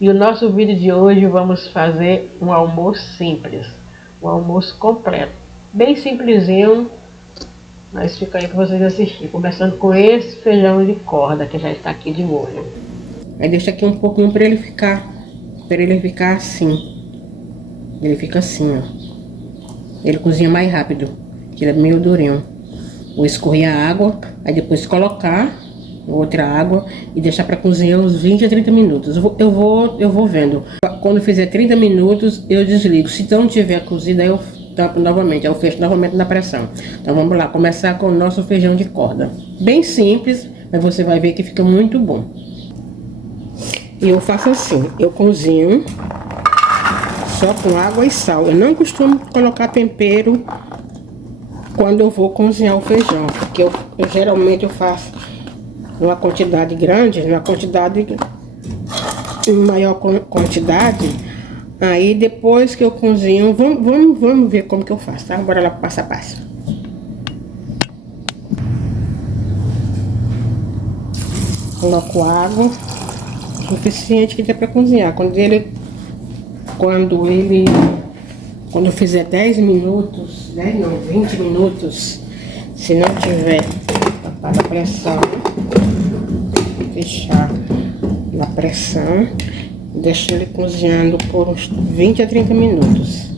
E o nosso vídeo de hoje vamos fazer um almoço simples, um almoço completo, bem simplesinho, mas fica aí para vocês assistirem. Começando com esse feijão de corda que já está aqui de molho. Aí deixa aqui um pouquinho para ele ficar assim. Ele fica assim, ó. Ele cozinha mais rápido, que ele é meio durinho. Vou escorrer a água, aí depois colocar outra água e deixar para cozinhar uns 20 a 30 minutos. Eu vou vendo. Quando fizer 30 minutos, eu desligo. Se não tiver cozido, aí eu tampo novamente. Eu fecho novamente na pressão. Então vamos lá, começar com o nosso feijão de corda. Bem simples, mas você vai ver que fica muito bom. E eu faço assim, eu cozinho só com água e sal. Eu não costumo colocar tempero quando eu vou cozinhar o feijão, porque eu geralmente faço uma quantidade grande, maior quantidade. Aí depois que eu cozinho, vamos ver como que eu faço, tá? Bora lá passo a passo. Coloco água suficiente que dê para cozinhar. Quando eu fizer 10 minutos, 10 não, 20 minutos, se não tiver tapada a pressão, fechar na pressão, deixar ele cozinhando por uns 20 a 30 minutos.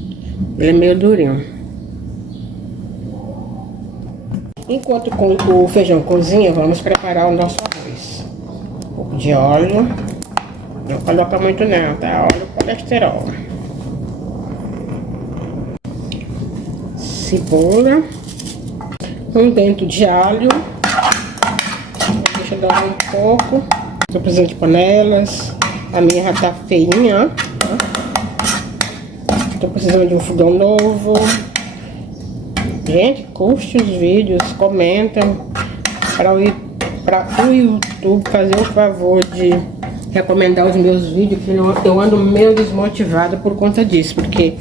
Ele é meio durinho. Enquanto o feijão cozinha, vamos preparar o nosso arroz. Um pouco de óleo, não coloca muito não, tá? Óleo colesterol. Cebola, um dente de alho, deixa eu dar um pouco. Tô precisando de panelas, a minha já tá feinha, ó. Tô precisando de um fogão novo. Gente, curte os vídeos, comentam para o YouTube fazer o favor de recomendar os meus vídeos, que eu ando meio desmotivada por conta disso, porque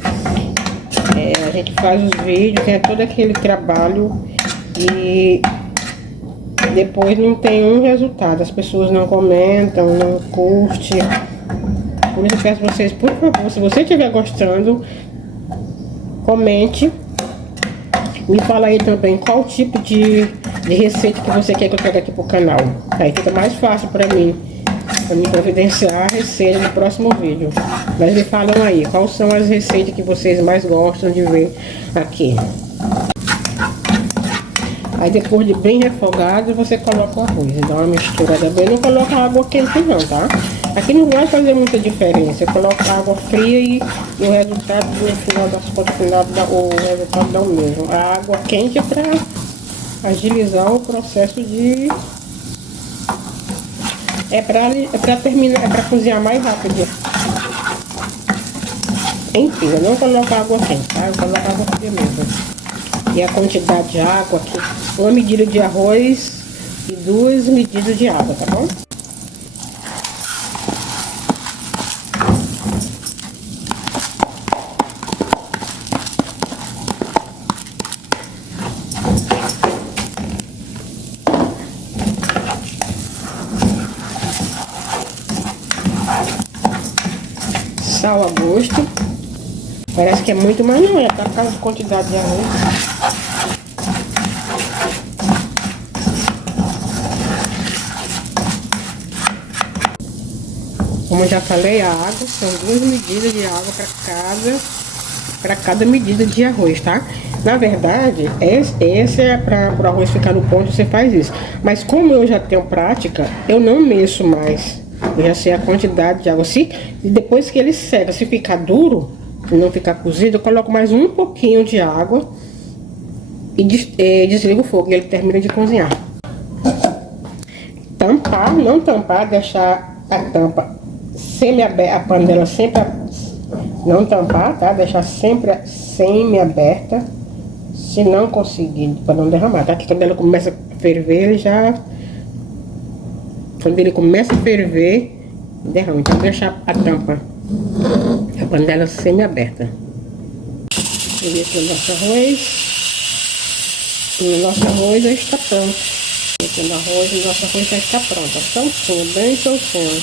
a gente faz os vídeos, tem todo aquele trabalho e depois não tem um resultado. As pessoas não comentam, não curtem. Por isso eu peço a vocês, por favor, se você estiver gostando, comente. Me fala aí também qual tipo de receita que você quer que eu traga aqui pro canal. Aí fica mais fácil pra mim providenciar a receita no próximo vídeo. Mas me falam aí, quais são as receitas que vocês mais gostam de ver aqui. Aí depois de bem refogado, você coloca o arroz. Dá uma misturada bem, não coloca água quente não, tá? Aqui não vai fazer muita diferença. Eu coloco água fria e o resultado, no final das contas, o resultado dá o mesmo. A água quente é pra agilizar o processo de... É pra terminar, é pra cozinhar mais rápido. Enfim, eu não coloco água quente, tá? Eu coloco água fria mesmo. E a quantidade de água aqui, uma medida de arroz e 2 medidas de água, tá bom? Sal a gosto. Parece que é muito, mas não é, tá? Por causa da quantidade de arroz. Como eu já falei, a água são 2 medidas de água para cada medida de arroz, tá? Na verdade, esse é para o arroz ficar no ponto, você faz isso. Mas como eu já tenho prática, eu não mexo mais. Eu já sei a quantidade de água. Depois que ele seca, se ficar duro, se não ficar cozido, eu coloco mais um pouquinho de água e desligo o fogo e ele termina de cozinhar. Tampar, não tampar, deixar a tampa semi-aberta, a panela sempre, não tampar, tá? Deixar sempre semi-aberta, se não conseguir, para não derramar, tá? Que quando ela começa a ferver, ele já... Quando ele começa a ferver, derrama. Então deixar a tampa, a panela semi-aberta. Esse é o nosso arroz. E o nosso arroz já está pronto. Esse é o arroz, o nosso arroz já está pronto. Soltinho, bem soltinho.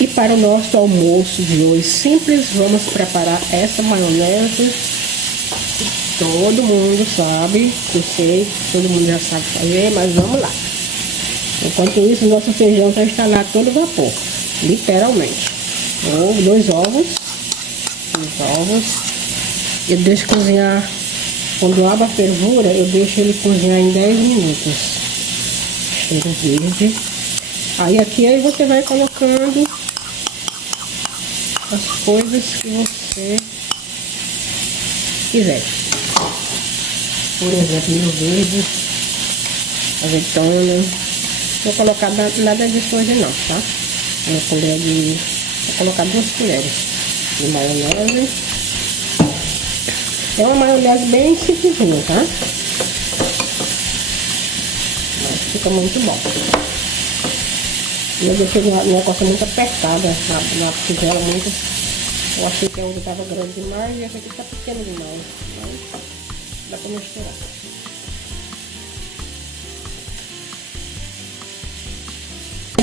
E para o nosso almoço de hoje simples, vamos preparar essa maionese. Todo mundo sabe, eu sei, todo mundo já sabe fazer, mas vamos lá. Enquanto isso, o nosso feijão já está lá todo vapor, literalmente. Dois ovos. Eu deixo cozinhar, quando abre a fervura, eu deixo ele cozinhar em 10 minutos. Cheiro verde. Aí você vai colocando as coisas que você quiser. Por exemplo, milho verde, azeitona. Não vou colocar nada disso hoje não, tá? Vou colocar 2 colheres de maionese. É uma maionese bem simplesinha, tá? Mas fica muito bom. Eu deixei o negócio muito apertada na tigela, muito. Eu achei que a outra estava grande demais e essa aqui está pequena demais. Mas dá para misturar.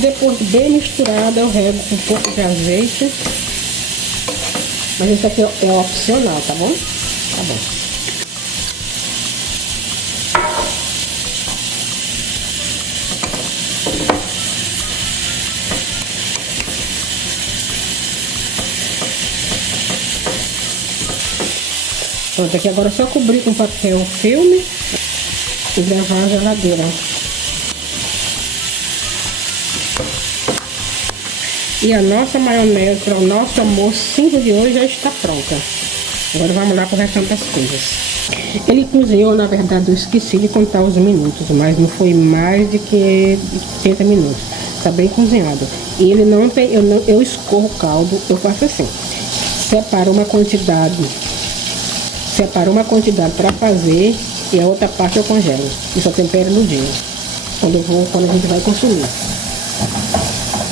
Depois bem misturada, eu rego com um pouco de azeite. Mas isso aqui é opcional, tá bom? Tá bom. Pronto, aqui agora é só cobrir com papel filme e levar à geladeira. E a nossa maionese para o nosso almoço simples de hoje já está pronta. Agora vamos lá para o restante das coisas. Ele cozinhou, na verdade eu esqueci de contar os minutos, mas não foi mais de que 30 minutos. Está bem cozinhado. E ele não tem, eu escorro o caldo, eu faço assim. Separo uma quantidade para fazer e a outra parte eu congelo. E só tempero no dia, quando a gente vai consumir.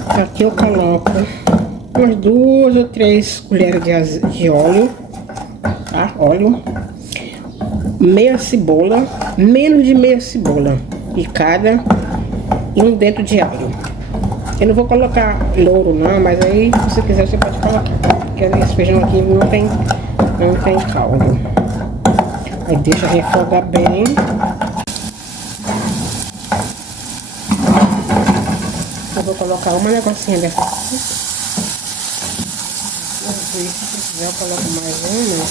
Aqui eu coloco umas 2 ou 3 colheres de óleo, tá? Óleo, meia cebola, menos de meia cebola picada e um dentro de alho. Eu não vou colocar louro não, mas aí se você quiser você pode colocar, porque esse feijão aqui não tem caldo. Aí deixa refogar bem. Eu vou colocar uma negocinha dessa aqui. Se quiser eu coloco mais uma.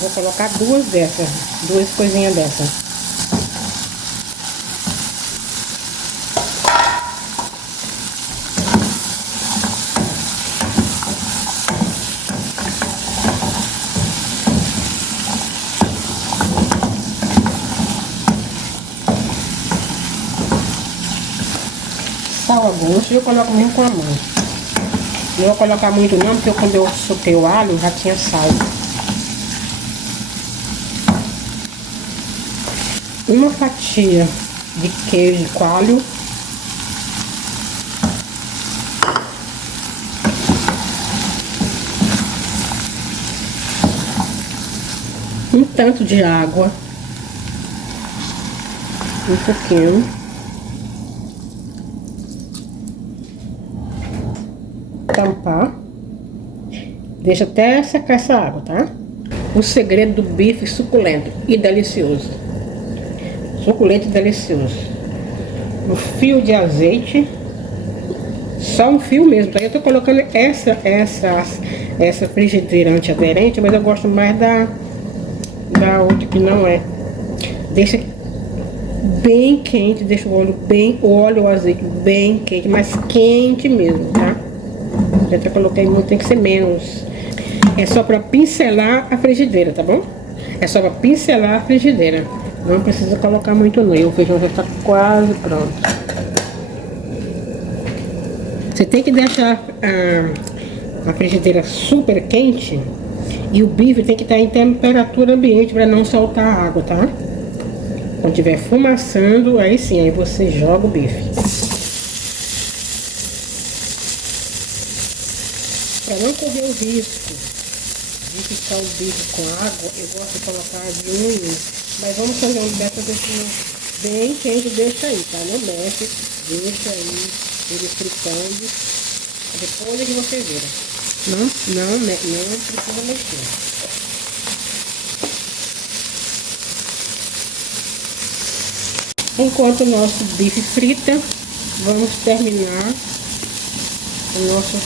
Vou colocar 2 dessas, 2 coisinhas dessas. Sal a gosto, eu coloco mesmo com a mão. Não vou colocar muito não, porque quando eu soltei o alho já tinha sal. Uma fatia de queijo de coalho. Um tanto de água. Um pouquinho. Tampar. Deixa até secar essa água, tá? O segredo do bife suculento e delicioso. Suculento e delicioso. Um fio de azeite. Só um fio mesmo, tá? Eu tô colocando essa frigideira antiaderente, mas eu gosto mais da outra que não é. Deixa bem quente, deixa o óleo ou azeite bem quente, mas quente mesmo, tá? Eu já coloquei muito, tem que ser menos. É só pra pincelar a frigideira, tá bom? É só pra pincelar a frigideira. Não precisa colocar muito não. O feijão já tá quase pronto. Você tem que deixar a frigideira super quente. E o bife tem que estar em temperatura ambiente para não soltar água, tá? Quando tiver fumaçando, aí sim, aí você joga o bife. Para não correr o risco de ficar o bife com água, eu gosto de colocar de 1 em 1. Mas vamos fazer um dessa deixando bem quente, deixa aí, tá? Não mexe, deixa aí ele fritando Depois é que você vira. Não precisa mexer. Enquanto o nosso bife frita, vamos terminar o nosso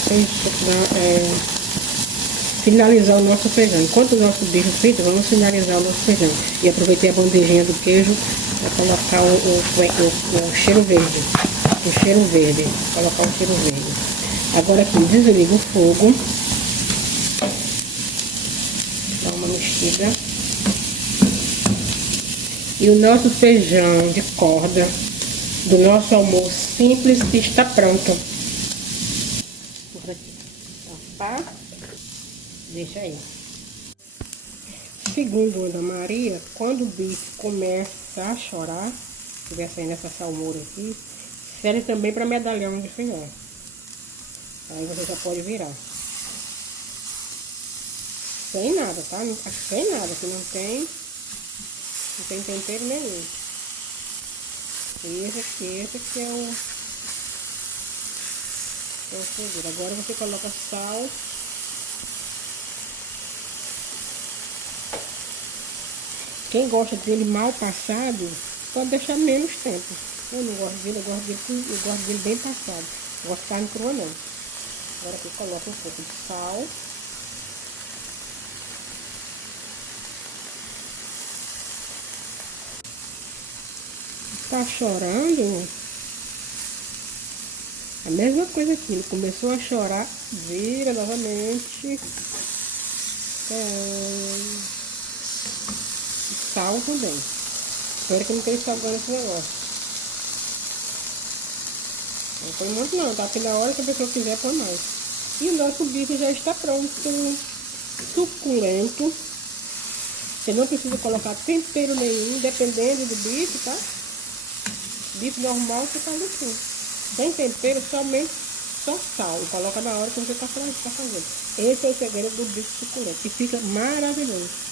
finalizar o nosso feijão. Enquanto o nosso bife frita, vamos finalizar o nosso feijão. E aproveitei a bandejinha do queijo para colocar o cheiro verde. O cheiro verde. Colocar o cheiro verde. Agora aqui, desligo o fogo. Dá uma mexida. E o nosso feijão de corda do nosso almoço simples está pronto. Vou aqui tapar. Deixa aí. Segundo Ana Maria, quando o bife começa a chorar, estiver saindo essa salmoura aqui, serve também para medalhão de filé. Aí você já pode virar. Sem nada, tá? Sem nada, que não tem tempero nenhum. Esse aqui é o segredo. Agora você coloca sal. Quem gosta dele mal passado, pode deixar menos tempo. Eu não gosto dele, eu gosto dele bem passado. Não gosto de carne crua não. Agora aqui coloca um pouco de sal. Tá chorando? A mesma coisa aqui, ele começou a chorar, vira novamente. Sal também. Espero que não tenha salgando esse negócio. Não põe muito não, tá? Porque na hora que a pessoa quiser, põe mais. E o nosso bife já está pronto. Suculento. Você não precisa colocar tempero nenhum, dependendo do bife, tá? Bife normal você faz assim. Sem tempero, somente só sal. E coloca na hora que você tá fazendo. Esse é o segredo do bife suculento. Que fica maravilhoso.